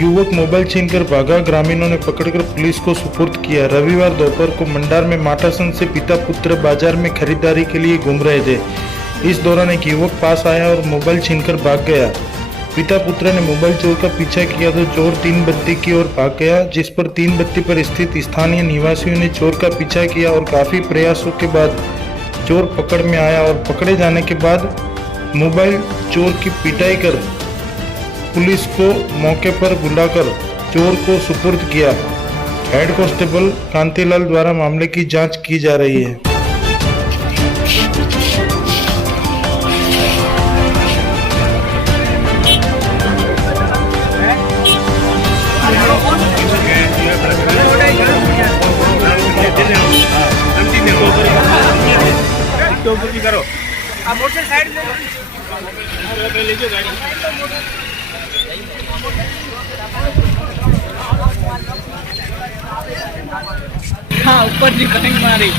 युवक मोबाइल छीनकर भागा, ग्रामीणों ने पकड़कर पुलिस को सुपुर्द किया। रविवार दोपहर को मंडार में माटासन से पिता पुत्र बाजार में खरीदारी के लिए घूम रहे थे। इस दौरान एक युवक पास आया और मोबाइल छीनकर भाग गया। पिता पुत्र ने मोबाइल चोर का पीछा किया तो चोर तीन बत्ती की ओर भाग गया, जिस पर तीन बत्ती पर स्थित स्थानीय निवासियों ने चोर का पीछा किया और काफी प्रयासों के बाद चोर पकड़ में आया और पकड़े जाने के बाद मोबाइल चोर की पिटाई कर पुलिस को मौके पर बुलाकर चोर को सुपुर्द किया। हेड कांस्टेबल कांतिलाल द्वारा मामले की जांच की जा रही है। करो आप मोटर साइड में ले लो गाड़ी। हाँ ऊपर जी कटिंग मारी।